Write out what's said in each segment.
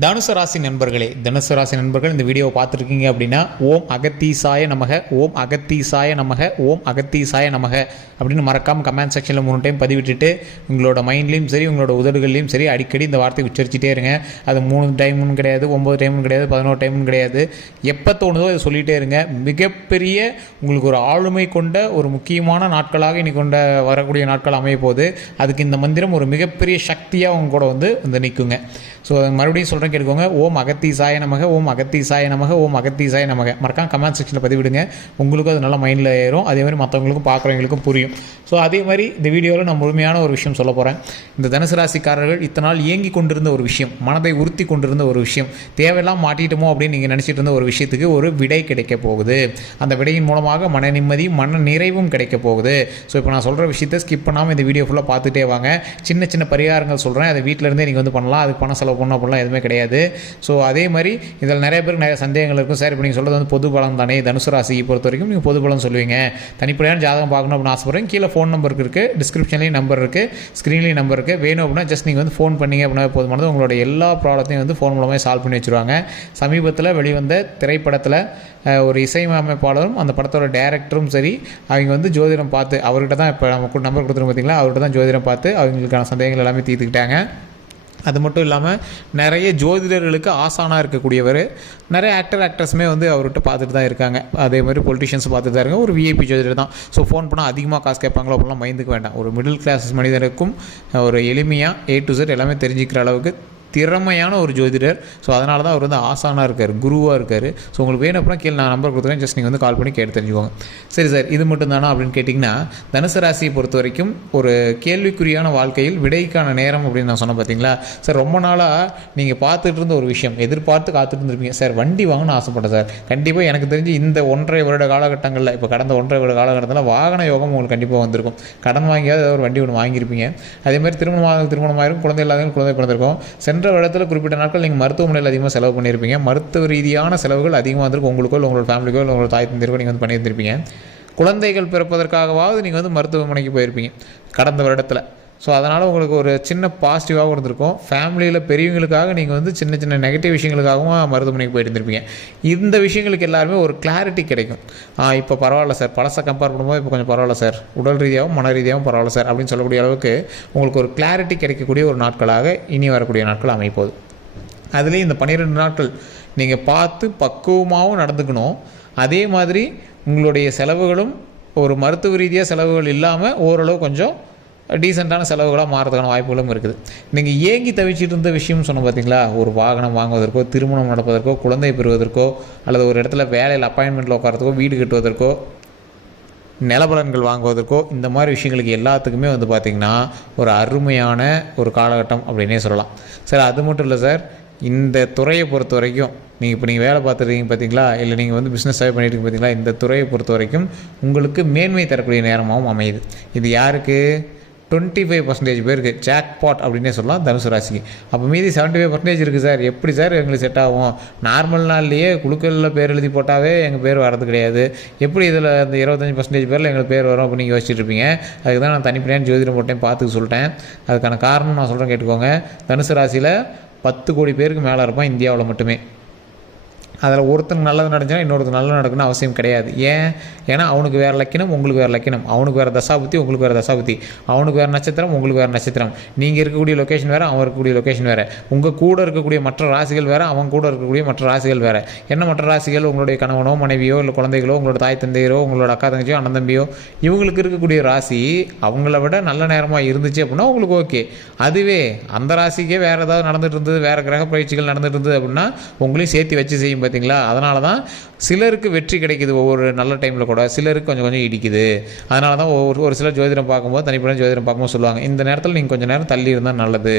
தனுசு ராசி நண்பர்களே, தனுசு ராசி நண்பர்கள் இந்த வீடியோவை பார்த்துருக்கீங்க அப்படின்னா, ஓம் அகத்தீசாய நமக, ஓம் அகத்தீசாய நமக, ஓம் அகத்தீசாய நமக அப்படின்னு மறக்காமல் கமெண்ட் செக்ஷனில் 3 டைம் பதிவிட்டுட்டு உங்களோட மைண்ட்லேயும் சரி உங்களோட உதடுகள்லையும் சரி அடிக்கடி இந்த வார்த்தை உச்சரிச்சிட்டே இருங்க. அது 3 டைமும் கிடையாது, 9 டைமும் கிடையாது, 11 டைமும் கிடையாது. எப்போ தோணுதோ அதை சொல்லிகிட்டே இருங்க. மிகப்பெரிய உங்களுக்கு ஒரு ஆளுமை கொண்ட ஒரு முக்கியமான நாட்களாக இன்னைக்கு கொண்ட வரக்கூடிய நாட்கள் அமைய போது அதுக்கு இந்த மந்திரம் ஒரு மிகப்பெரிய சக்தியாக அவங்க கூட வந்து நிற்குங்க. ஸோ மறுபடியும் சொல்கிறேன், கேட்டுக்கோங்க. ஓம் அகத்தீசாய நமக, ஓம் அகத்தீசாய நமக, ஓம் அகத்தீசாய நமக. மறக்காம கமெண்ட் செக்ஷனில் பதிவிடுங்க. உங்களுக்கும் அது நல்லா மைண்டில் ஏறும். அதே மாதிரி மற்றவங்களுக்கும் பார்க்குறவங்களுக்கும் புரியும். ஸோ அதே மாதிரி இந்த வீடியோவில் நான் முழுமையான ஒரு விஷயம் சொல்ல போகிறேன். இந்த தனுசு ராசிக்காரர்கள் இத்தனை நாள் இயங்கி கொண்டிருந்த ஒரு விஷயம், மனதை உறுத்தி கொண்டிருந்த ஒரு விஷயம், தேவையெல்லாம் மாட்டிட்டோமோ அப்படின்னு நீங்கள் நினச்சிட்டு இருந்த ஒரு விஷயத்துக்கு ஒரு விடை கிடைக்க போகுது. அந்த விடையின் மூலமாக மன நிம்மதி, மன நிறைவும் கிடைக்க போகுது. ஸோ இப்போ நான் சொல்கிற விஷயத்தை ஸ்கிப் பண்ணாமல் இந்த வீடியோ ஃபுல்லாக பார்த்துட்டே வாங்க. சின்ன சின்ன பரிகாரங்கள் சொல்கிறேன், அதை வீட்டிலேருந்தே நீங்கள் வந்து பண்ணலாம். அதுக்கு பணம் செலவு பண்ணணும் அப்படிலாம் எதுவுமே கிடையாது. ஸோ அதே மாதிரி இதில் நிறைய பேருக்கு நிறைய சந்தேகங்கள் இருக்கும். சார் இப்போ நீங்கள் சொல்கிறது வந்து பொது பலம் தானே, தனுசு ராசியை பொறுத்த வரைக்கும் நீங்கள் பொது பலம் சொல்லுவீங்க, தனிப்படையான ஜாதகம் பார்க்கணும் அப்படின்னு ஆசைப்படுறீங்க. கீழே ஃபோன் நம்பருக்கு இருக்குது, டிஸ்கிரிப்ஷன்லேயும் நம்பர் இருக்குது, ஸ்க்ரீன்லேயும் நம்பர் இருக்குது. வேணும் அப்படின்னா ஜஸ்ட் நீங்கள் வந்து ஃபோன் பண்ணிங்க அப்படின்னா போதுமானது. உங்களோட எல்லா ப்ராப்ளத்தையும் வந்து ஃபோன் மூலமாக சால்வ் பண்ணி வச்சுருவாங்க. சமீபத்தில் வெளிவந்த திரைப்படத்தில் ஒரு இசையமைப்பாளரும் அந்த படத்தோட டைரக்டரும் சரி, அவங்க வந்து ஜோதிடம் பார்த்து அவர்கிட்ட தான் இப்போ நமக்கு நம்பர் கொடுத்துருங்க பார்த்தீங்களா, அவர்கிட்ட தான் ஜோதிடம் பார்த்து அவங்களுக்கான சந்தேகங்கள் எல்லாமே தீர்த்துக்கிட்டாங்க. அது மட்டும் இல்லாமல் நிறைய ஜோதிடர்களுக்கு ஆசானாக இருக்கக்கூடியவர், நிறைய ஆக்ட்ரஸுமே வந்து அவர்கிட்ட பார்த்துட்டு தான் இருக்காங்க. அதே மாதிரி பொலிட்டிஷியன்ஸ் பார்த்துட்டு தான் இருக்காங்க. ஒரு விஐபி ஜோதிடர் தான். ஸோ ஃபோன் பண்ணால் அதிகமாக காசு கேட்பாங்களோ அப்படிலாம் மைந்துக்கு வேண்டாம். ஒரு மிடில் கிளாஸ் மனிதனுக்கும் ஒரு எளிமையாக A to Z எல்லாமே தெரிஞ்சுக்கிற அளவுக்கு திறமையான ஒரு ஜோதிடர். ஸோ அதனால தான் அவர் வந்து ஆசானாக இருக்கார், குருவாக இருக்கார். ஸோ உங்களுக்கு வேணும் அப்படின்னா கீழே நான் நம்பர் கொடுத்துருக்கேன், ஜஸ்ட் நீங்கள் வந்து கால் பண்ணி கேட்டு தெரிஞ்சுக்கோங்க. சரி சார், இது மட்டும் தானா அப்படின்னு கேட்டிங்கன்னா, தனுசு ராசியை பொறுத்த வரைக்கும் ஒரு கேள்விக்குறியான வாழ்க்கையில் விடைக்கான நேரம் அப்படின்னு நான் சொன்னேன் பார்த்தீங்களா. சார் ரொம்ப நாளாக நீங்கள் பார்த்துட்டு இருந்த ஒரு விஷயம், எதிர்பார்த்து காத்துட்டு இருந்திருப்பீங்க. சார் வண்டி வாங்கணும்னு ஆசைப்பட்டேன் சார். கண்டிப்பாக எனக்கு தெரிஞ்சு இந்த 1.5 வருட காலகட்டங்களில், இப்போ கடந்த 1.5 வருட காலகட்டத்தில் வாகன யோகம் உங்களுக்கு கண்டிப்பாக வந்திருக்கும். கடன் வாங்கியாவது ஏதாவது ஒரு வண்டி ஒன்று வாங்கியிருப்பீங்க. அதேமாதிரி திருமணமாயிருக்கும், குழந்தை இல்லாதவங்க குழந்தை பிறந்திருக்கும். சென்ற இடத்துல குறிப்பிட்ட நாட்கள் நீங்கள் மருத்துவமனையில் அதிகமாக செலவு பண்ணியிருப்பீங்க. மருத்துவ ரீதியான செலவுகள் அதிகமாக வந்திருக்கு. உங்களுக்கோ இல்லை உங்களோட ஃபேமிலிக்கோ இல்லை உங்களோட தாய் தந்தையருக்கோ நீங்கள் வந்து பண்ணியிருந்திருப்பீங்க. குழந்தைகள் பிறப்பதற்காகவாவது நீங்கள் வந்து மருத்துவமனைக்கு போயிருப்பீங்க கடந்த வருடத்தில். ஸோ அதனால் உங்களுக்கு ஒரு சின்ன பாசிட்டிவாகவும் இருந்திருக்கும். ஃபேமிலியில் பெரியவங்களுக்காக நீங்கள் வந்து சின்ன சின்ன நெகட்டிவ் விஷயங்களுக்காகவும் மருத்துவமனைக்கு போயிட்டு இருந்திருப்பீங்க. இந்த விஷயங்களுக்கு எல்லாருமே ஒரு கிளாரிட்டி கிடைக்கும். இப்போ பரவாயில்ல சார், பழசை கம்பேர் பண்ணும்போது இப்போ கொஞ்சம் பரவாயில்ல சார், உடல் ரீதியாகவும் மன ரீதியாகவும் பரவாயில்ல சார் அப்படின்னு சொல்லக்கூடிய அளவுக்கு உங்களுக்கு ஒரு கிளாரிட்டி கிடைக்கக்கூடிய ஒரு நாட்களாக இனி வரக்கூடிய நாட்கள் அமைப்போகுது. அதுலேயும் இந்த 12 நாட்கள் நீங்கள் பார்த்து பக்குவமாகவும் நடந்துக்கணும். அதே மாதிரி உங்களுடைய செலவுகளும் ஒரு மருத்துவ ரீதியாக செலவுகள் இல்லாமல் ஓரளவு கொஞ்சம் டீசெண்டான செலவுகளாக மாறதுக்கான வாய்ப்புகளும் இருக்குது. நீங்கள் ஏங்கி தவிச்சிட்டு இருந்த விஷயம்னு சொன்ன பார்த்தீங்களா, ஒரு வாகனம் வாங்குவதற்கோ, திருமணம் நடப்பதற்கோ, குழந்தை பெறுவதற்கோ, அல்லது ஒரு இடத்துல வேலையில் அப்பாயின்மெண்ட்டில் உட்காரத்துக்கோ, வீடு கட்டுவதற்கோ, நிலபலன்கள் வாங்குவதற்கோ, இந்த மாதிரி விஷயங்களுக்கு எல்லாத்துக்குமே வந்து பார்த்திங்கன்னா ஒரு அருமையான ஒரு காலகட்டம் அப்படின்னே சொல்லலாம். சார் அது மட்டும் இல்லை சார், இந்த துறையை பொறுத்த வரைக்கும் நீங்கள் வேலை பார்த்துருக்கீங்க பார்த்தீங்களா, இல்லை நீங்கள் வந்து பிஸ்னஸ் சேவை பண்ணிட்டு இருக்கீங்க பார்த்தீங்களா, இந்த துறையை பொறுத்த வரைக்கும் உங்களுக்கு மேன்மை தரக்கூடிய நேரமாகவும் அமையுது. இது யாருக்கு? 25% பேருக்கு ஜாக்பாட் அப்படின்னே சொல்லலாம் தனுசு ராசிக்கு. அப்போ மீதி 75% இருக்குது சார். எப்படி சார் எங்களுக்கு செட் ஆகும்? நார்மல் நாள்லேயே குழுக்களில் பேர் எழுதி போட்டாவே எங்கள் பேர் வரது கிடையாது. எப்படி இதில் இந்த 25% பேரில் எங்களுக்கு பேர் வரும் அப்படின்னு யோசிச்சுட்டு இருப்பீங்க. அதுக்கு தான் நான் தனிப்படையான ஜோதிடம் போட்டேன், பார்த்துக்க சொல்லிட்டேன். அதுக்கான காரணம் நான் சொல்கிறேன், கேட்டுக்கோங்க. தனுசு ராசியில் 10 கோடி பேருக்கு மேலே இருப்பான் இந்தியாவில் மட்டுமே. அதில் ஒருத்தனுக்கு நல்லது நடந்துச்சுன்னா இன்னொருத்தருக்கு நல்லது நடக்குன்னு அவசியம் கிடையாது. ஏன்னா அவனுக்கு வேறு லக்கினம், உங்களுக்கு வேறு லக்கினம். அவனுக்கு வேறு தசாபுத்தி, உங்களுக்கு வேறு தசாபுத்தி. அவனுக்கு வேறு நட்சத்திரம், உங்களுக்கு வேறு நட்சத்திரம். நீங்கள் இருக்கக்கூடிய லொக்கேஷன் வேறு, அவன் இருக்கக்கூடிய லொக்கேஷன் வேறு. உங்கள் கூட இருக்கக்கூடிய மற்ற ராசிகள் வேறு, அவன் கூட இருக்கக்கூடிய மற்ற ராசிகள் வேறு. என்ன மற்ற ராசிகள்? உங்களுடைய கணவனோ மனைவியோ இல்லை குழந்தைகளோ, உங்களோட தாய் தந்தையரோ, உங்களோட அக்கா தங்கச்சியோ அண்ணன் தம்பியோ, இவங்களுக்கு இருக்கக்கூடிய ராசி அவங்கள விட நல்ல நேரமாக இருந்துச்சு அப்படின்னா உங்களுக்கு ஓகே. அதுவே அந்த ராசிக்கே வேறு ஏதாவது நடந்துட்டு இருந்தது, வேறு கிரக பயிற்சிகள் நடந்துட்டு இருந்தது அப்படின்னா உங்களையும் சேர்த்து வச்சு செய்யும் பார்த்தீங்களா. அதனால தான் சிலருக்கு வெற்றி கிடைக்குது ஒவ்வொரு நல்ல டைமில் கூட, சிலருக்கு கொஞ்சம் கொஞ்சம் இடிக்குது. அதனால தான் ஒரு சிலர் ஜோதிடம் பார்க்கும்போது, தனிப்பட்ட ஜோதிடம் பார்க்கும்போது சொல்லுவாங்க, இந்த நேரத்தில் நீங்கள் கொஞ்சம் நேரம் தள்ளி இருந்தால் நல்லது.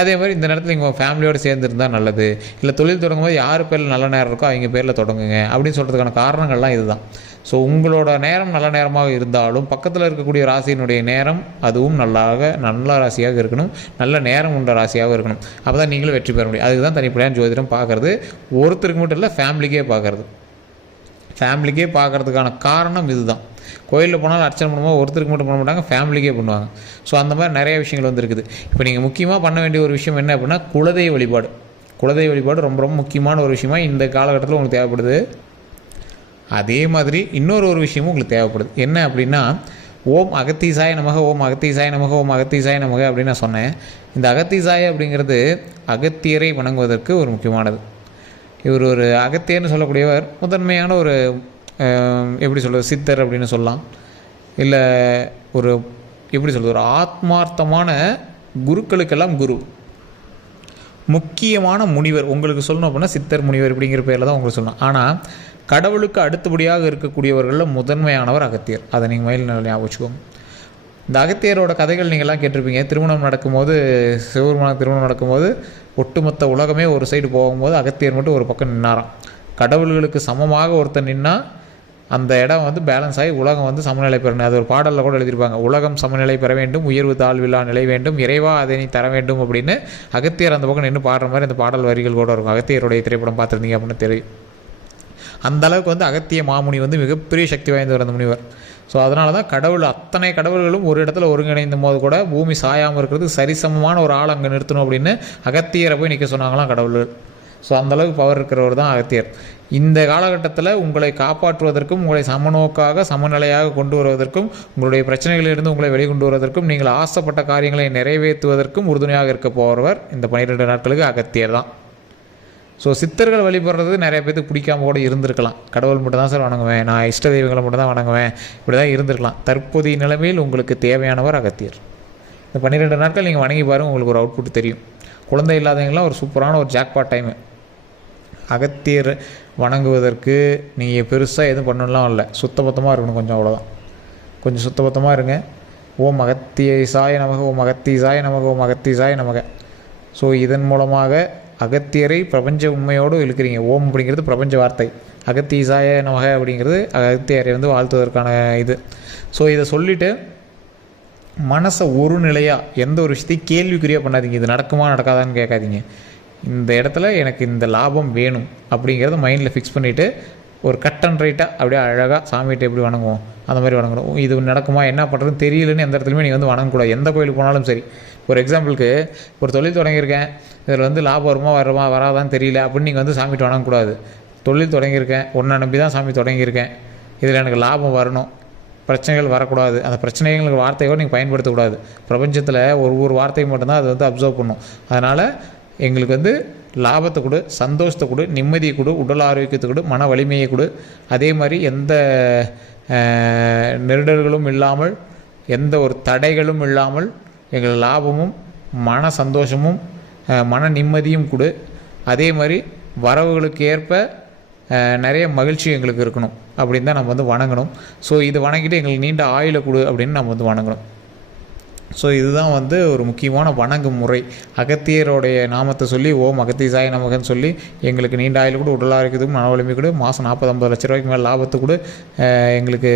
அதே மாதிரி இந்த நேரத்தில் நீங்கள் ஃபேமிலியோடு சேர்ந்துருந்தால் நல்லது. இல்லை தொழில் தொடங்கும் போது யார் பேரில் நல்ல நேரம் இருக்கோ அவங்க பேரில் தொடங்குங்க அப்படின்னு சொல்கிறதுக்கான காரணங்கள்லாம் இதுதான். ஸோ உங்களோட நேரம் நல்ல நேரமாக இருந்தாலும் பக்கத்தில் இருக்கக்கூடிய ராசியினுடைய நேரம் அதுவும் நல்ல ராசியாக இருக்கணும், நல்ல நேரம் உண்ட ராசியாக இருக்கணும். அப்போ தான் நீங்களும் வெற்றி பெற முடியும். அதுக்கு தான் தனிப்படையான ஜோதிடம் பார்க்குறது. ஒருத்தருக்கு மட்டும் இல்லை, ஃபேமிலிக்கே பார்க்குறது. ஃபேமிலிக்கே பார்க்குறதுக்கான காரணம் இதுதான். கோயிலில் போனாலும் அர்ச்சனை பண்ணும்போது ஒருத்தருக்கு மட்டும் பண்ண மாட்டாங்க, ஃபேமிலிக்கே பண்ணுவாங்க. ஸோ அந்த மாதிரி நிறைய விஷயங்கள் வந்து இருக்குது. இப்போ நீங்கள் முக்கியமாக பண்ண வேண்டிய ஒரு விஷயம் என்ன அப்படின்னா, குலதெய்வ வழிபாடு. குலதெய்வ வழிபாடு ரொம்ப ரொம்ப முக்கியமான ஒரு விஷயமா இந்த காலகட்டத்தில் உங்களுக்கு தேவைப்படுது. அதே மாதிரி இன்னொரு விஷயமும் உங்களுக்கு தேவைப்படுது. என்ன அப்படின்னா, ஓம் அகத்தீசாய நமக, ஓம் அகத்தீசாய நமக, ஓம் அகத்தீசாய நமக அப்படின்னு நான் சொன்னேன். இந்த அகத்தீசாய அப்படிங்கிறது அகத்தியரை வணங்குவதற்கு ஒரு முக்கியமானது. இவர் ஒரு அகத்தியர்னு சொல்லக்கூடியவர் முதன்மையான ஒரு எப்படி சொல்கிறது, சித்தர் அப்படின்னு சொல்லலாம். இல்லை ஒரு எப்படி சொல்கிறது, ஒரு ஆத்மார்த்தமான குருக்களுக்கெல்லாம் குரு, முக்கியமான முனிவர். உங்களுக்கு சொல்லணும் அப்படின்னா சித்தர் முனிவர் இப்படிங்கிற பேரில் தான் உங்களுக்கு சொல்லணும். ஆனால் கடவுளுக்கு அடுத்தபடியாக இருக்கக்கூடியவர்களில் முதன்மையானவர் அகத்தியர். அதை நீங்கள் மயில் ஞாபகம் வச்சுக்கோங்க. இந்த அகத்தியரோட கதைகள் நீங்கள்லாம் கேட்டிருப்பீங்க. திருமணம் நடக்கும்போது, சிவபெருமான திருமணம் நடக்கும்போது ஒட்டுமொத்த உலகமே ஒரு சைடு போகும்போது அகத்தியர் மட்டும் ஒரு பக்கம் நின்னாராம். கடவுள்களுக்கு சமமாக ஒருத்தர் நின்னால் அந்த இடம் வந்து பேலன்ஸ் ஆகி உலகம் வந்து சமநிலை பெறணும். அது ஒரு பாடலில் கூட எழுதியிருப்பாங்க, உலகம் சமநிலை பெற வேண்டும், உயர்வு தாழ்வில்லா நிலை வேண்டும், இறைவா அதை நீ தர வேண்டும் அப்படின்னு அகத்தியர் அந்த பக்கம் நின்று பாடுற மாதிரி அந்த பாடல் வரிகள் கூட இருக்கும். அகத்தியருடைய திரைப்படம் பார்த்துருந்தீங்க அப்படின்னு தெரியும். அந்த அளவுக்கு வந்து அகத்திய மாமுனி வந்து மிகப்பெரிய சக்தி வாய்ந்தவர் அந்த முனிவர். ஸோ அதனால தான் கடவுள், அத்தனை கடவுள்களும் ஒரு இடத்துல ஒருங்கிணைந்த போது கூட பூமி சாயாமல் இருக்கிறது சரிசமமான ஒரு ஆள் அங்கே நிறுத்தணும் அப்படின்னு அகத்தியரை போய் நிற்க சொன்னாங்களாம் கடவுள். ஸோ அந்தளவுக்கு பவர் இருக்கிறவர் தான் அகத்தியர். இந்த காலகட்டத்தில் உங்களை காப்பாற்றுவதற்கும், உங்களை சமநோக்காக சமநிலையாக கொண்டு வருவதற்கும், உங்களுடைய பிரச்சனைகளிலிருந்து உங்களை வெளிக்கொண்டு வருவதற்கும், நீங்கள் ஆசைப்பட்ட காரியங்களை நிறைவேற்றுவதற்கும் உறுதுணையாக இருக்க போகிறவர் இந்த 12 நாட்களுக்கு அகத்தியர் தான். ஸோ சித்தர்கள் வழிபடுறது நிறைய பேருக்கு பிடிக்காம கூட இருந்திருக்கலாம். கடவுள் மட்டும் தான் சார் வணங்குவேன், நான் இஷ்ட தெய்வங்களை மட்டும் தான் வணங்குவேன், இப்படி தான் இருந்திருக்கலாம். தற்போதைய நிலைமையில் உங்களுக்கு தேவையானவர் அகத்தியர். இந்த 12 நாட்கள் நீங்கள் வணங்கி பாருங்கள், உங்களுக்கு ஒரு அவுட்புட் தெரியும். குழந்தை இல்லாதவங்களாம் ஒரு சூப்பரான ஒரு ஜாக்பாட் டைமு. அகத்தியர் வணங்குவதற்கு நீங்கள் பெருசாக எதுவும் பண்ணலாம் இல்லை, சுத்தபத்தமாக இருக்கணும் கொஞ்சம், அவ்வளோதான். கொஞ்சம் சுத்தபத்தமாக இருங்க. ஓம் அகத்தீசாய நமக, ஓம் அகத்தீசாய நமக, ஓம் அகத்தீசாய நமக. ஸோ இதன் மூலமாக அகத்தியரை பிரபஞ்ச உண்மையோடு இழுக்கிறீங்க. ஓம் அப்படிங்கிறது பிரபஞ்ச வார்த்தை, அகத்தீசாய நமக அப்படிங்கிறது அகத்தியரை வந்து வாழ்த்துவதற்கான இது. ஸோ இதை சொல்லிவிட்டு மனசை ஒரு நிலையாக எந்த ஒரு விஷயத்தையும் கேள்விக்குறியாக பண்ணாதீங்க. இது நடக்குமா நடக்காதான்னு கேட்காதீங்க. இந்த இடத்துல எனக்கு இந்த லாபம் வேணும் அப்படிங்கிறத மைண்டில் ஃபிக்ஸ் பண்ணிவிட்டு ஒரு கட் அண்ட் ரைட்டாக அப்படியே அழகாக சாமிகிட்ட எப்படி வணங்குவோம் அந்த மாதிரி வணங்கணும். இது நடக்குமா என்ன பண்ணுறதுன்னு தெரியலன்னு எந்த இடத்துலையுமே நீங்கள் வந்து வணங்கக்கூடாது. எந்த கோயிலுக்கு போனாலும் சரி. ஒரு எக்ஸாம்பிளுக்கு ஒரு தொழில் தொடங்கியிருக்கேன், இதில் வந்து லாபம் வருமா வராதான்னு தெரியல அப்படின்னு நீங்கள் வந்து சாமிகிட்ட வணங்கக்கூடாது. தொழில் தொடங்கியிருக்கேன், ஒன்றை நம்பி தான் சாமி தொடங்கியிருக்கேன், இதில் எனக்கு லாபம் வரணும், பிரச்சனைகள் வரக்கூடாது, அந்த பிரச்சனைகளுக்கு வார்த்தையோடு நீங்கள் பயன்படுத்தக்கூடாது. பிரபஞ்சத்தில் ஒரு வார்த்தையை மட்டும்தான் அது வந்து அப்சர்வ் பண்ணும். அதனால் எங்களுக்கு வந்து லாபத்தை கொடு, சந்தோஷத்தை கொடு, நிம்மதியை கொடு, உடல் ஆரோக்கியத்தை கொடு, மன வலிமையை கொடு. அதே மாதிரி எந்த நெருடல்களும் இல்லாமல், எந்த ஒரு தடைகளும் இல்லாமல் எங்கள் லாபமும் மன சந்தோஷமும் மன நிம்மதியும் கொடு. அதே மாதிரி வரவுகளுக்கு ஏற்ப நிறைய மகிழ்ச்சி எங்களுக்கு இருக்கணும் அப்படின்னு தான் நம்ம வந்து வணங்கணும். ஸோ இது வணங்கிட்டு எங்களுக்கு நீண்ட ஆயுளை கொடு அப்படின்னு நம்ம வந்து வணங்கணும். ஸோ இதுதான் வந்து ஒரு முக்கியமான வணங்கும் முறை. அகத்தியருடைய நாமத்தை சொல்லி ஓம் அகத்தீசாய நமகன்னு சொல்லி எங்களுக்கு நீண்ட ஆயுள் கூட, உடல் ஆரோக்கியத்துக்கும் மன வலிமை கொடு, மாதம் 40-50 லட்ச ரூபாய்க்கு மேலே லாபத்தை கொடு, எங்களுக்கு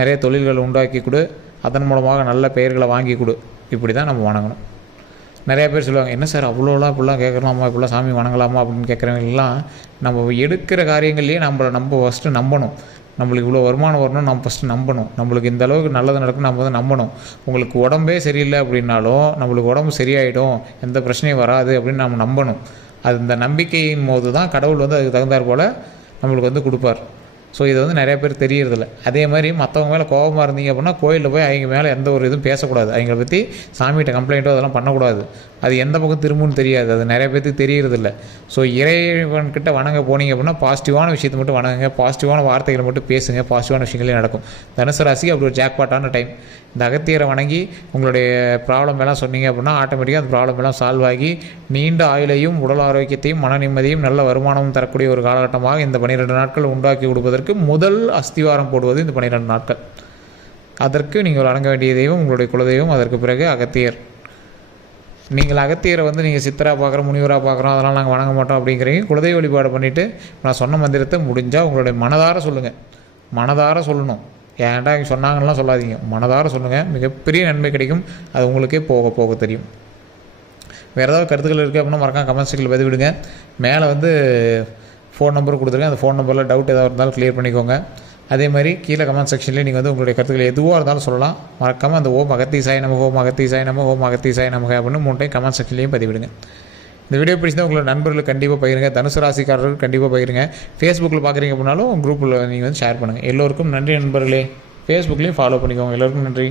நிறைய தொழில்களை உண்டாக்கி கொடு, அதன் மூலமாக நல்ல பெயர்களை வாங்கி கொடு. இப்படி தான் நம்ம வணங்கணும். நிறையா பேர் சொல்லுவாங்க, என்ன சார் அவ்வளோலாம் இப்படிலாம் கேட்கலாமா, இப்படிலாம் சாமி வணங்கலாமா அப்படின்னு கேட்குறவங்கலாம், நம்ம எடுக்கிற காரியங்கள்லேயே நம்ம ஃபஸ்ட்டு நம்பணும். நம்மளுக்கு இவ்வளோ வருமானம் வரணும் நம்ம ஃபஸ்ட்டு நம்பணும். நம்மளுக்கு இந்த அளவுக்கு நல்லது நடக்கும் நம்ம வந்து நம்பணும். உங்களுக்கு உடம்பே சரியில்லை அப்படின்னாலும் நம்மளுக்கு உடம்பு சரியாயிடும், எந்த பிரச்சனையும் வராது அப்படின்னு நம்ம நம்பணும். அது இந்த நம்பிக்கையின் போது தான் கடவுள் வந்து அதுக்கு தகுந்தாற் போல் நம்மளுக்கு வந்து கொடுப்பார். ஸோ இது வந்து நிறைய பேர் தெரியறதில்ல. அதே மாதிரி மற்றவங்க மேலே கோபமாக இருந்தீங்க அப்படின்னா கோயிலில் போய் அவங்க மேலே எந்த ஒரு இதுவும் பேசக்கூடாது. அவங்கள பற்றி சாமிகிட்ட கம்ப்ளைண்ட்டோ அதெல்லாம் பண்ணக்கூடாது. அது எந்த பக்கம் திரும்புன்னு தெரியாது, அது நிறைய பேருக்கு தெரியறதில்ல. ஸோ இறைவன்கிட்ட வணங்க போனீங்க அப்படின்னா பாசிட்டிவான விஷயத்தை மட்டும் வணங்குங்க, பாசிட்டிவான வார்த்தைகளை மட்டும் பேசுங்க, பாசிட்டிவான விஷயங்களே நடக்கும். தனுசு ராசி அப்படி ஒரு ஜாக்பாட்டான டைம். இந்த அகத்தியரை வணங்கி உங்களுடைய ப்ராப்ளம் எல்லாம் சொன்னீங்க அப்படின்னா ஆட்டோமேட்டிக்காக அந்த ப்ராப்ளம் எல்லாம் சால்வ் ஆகி நீண்ட ஆயுளையும் உடல் ஆரோக்கியத்தையும் மன நிம்மதியும் நல்ல வருமானமும் தரக்கூடிய ஒரு காலகட்டமாக இந்த 12 நாட்கள் உண்டாக்கி கொடுப்பதற்கு முதல் அஸ்திவாரம் போடுவது இந்த 12 நாட்கள். அதற்கு நீங்கள் வணங்க வேண்டிய தெய்வம் உங்களுடைய குலதெய்வம், அதற்கு பிறகு அகத்தியர். நீங்கள் அகத்தியரை வந்து நீங்கள் சித்தராக பார்க்குறோம், முனிவராக பார்க்குறோம், அதெல்லாம் நாங்கள் வணங்க மாட்டோம் அப்படிங்கிறீங்க. குலதெய்வ வழிபாடு பண்ணிவிட்டு நான் சொன்ன மந்திரத்தை முடிஞ்சால் உங்களுடைய மனதார சொல்லுங்கள். மனதார சொல்லணும், ஏன்டா இங்கே சொன்னாங்கலாம் சொல்லாதீங்க, மனதார சொல்லுங்கள். மிகப்பெரிய நன்மை கிடைக்கும். அது உங்களுக்கே போக போக தெரியும். வேறு ஏதாவது கருத்துக்கள் இருக்குது அப்படின்னா மறக்காம கமெண்ட் செக்ஷனில் பதிவு விடுங்க. மேலே வந்து ஃபோன் நம்பர் கொடுத்துருங்க. அந்த ஃபோன் நம்பரில் டவுட் ஏதாவது இருந்தாலும் கிளியர் பண்ணிக்கோங்க. அதே மாதிரி கீழே கமெண்ட் செக்ஷன்லேயே நீங்கள் வந்து உங்களுடைய கருத்துக்கள் எதுவாக இருந்தாலும் சொல்லலாம். மறக்காமல் அந்த ஓம் அகத்தீசாய நமக, ஓம் அகத்தீசாய நமக, ஓம் அகத்தீசாய நமக அப்படின்னு 3 டைம் கமெண்ட் செக்ஷன்லேயும் பதிவிடுங்க. இந்த வீடியோ பிடிச்சிருந்தா உங்களோட நண்பர்களுக்கு கண்டிப்பாக பகிருங்க. தனுசு ராசிக்காரர்களுக்கு கண்டிப்பாக பகிருங்க. ஃபேஸ்புக்கில் பார்க்குறீங்க அப்படின்னாலும் குரூப்பில் நீங்கள் வந்து ஷேர் பண்ணுங்கள். எல்லோருக்கும் நன்றி நண்பர்களே. ஃபேஸ்புக்லேயும் ஃபாலோ பண்ணிக்கோங்க. எல்லோருக்கும் நன்றி.